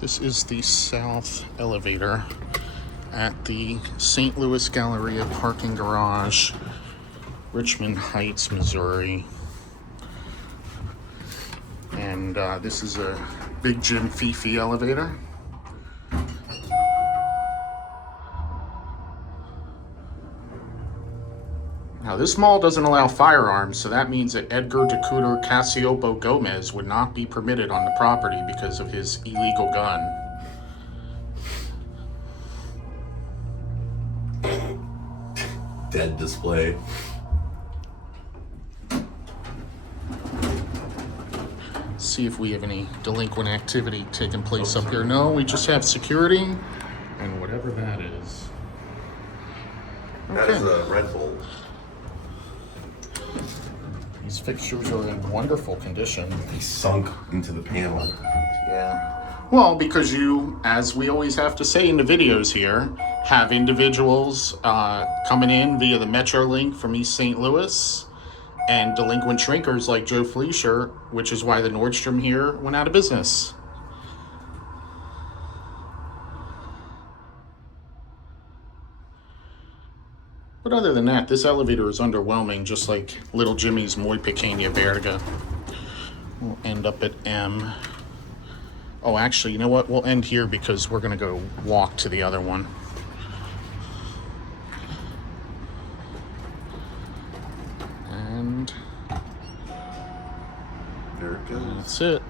This is the south elevator at the St. Louis Galleria parking garage, Richmond Heights, Missouri. And this is a Big Jim Fifi elevator. Now, this mall doesn't allow firearms, so that means that Edgar Decutter Casiopo Gomez would not be permitted on the property because of his illegal gun. Dead display. See if we have any delinquent activity taking place up here. No, we just have security and whatever that is. That is a Red Bull. These fixtures are in wonderful condition. They sunk into the panel. Yeah. Well, because you, as we always have to say in the videos here, have individuals coming in via the Metrolink from East St. Louis and delinquent shrinkers like Joe Fleischer, which is why the Nordstrom here went out of business. But other than that, this elevator is underwhelming, just like Little Jimmy's Muy Pequeña Verga. We'll end up at M. Oh, actually, you know what? We'll end here because we're going to go walk to the other one. And There it goes. that's it.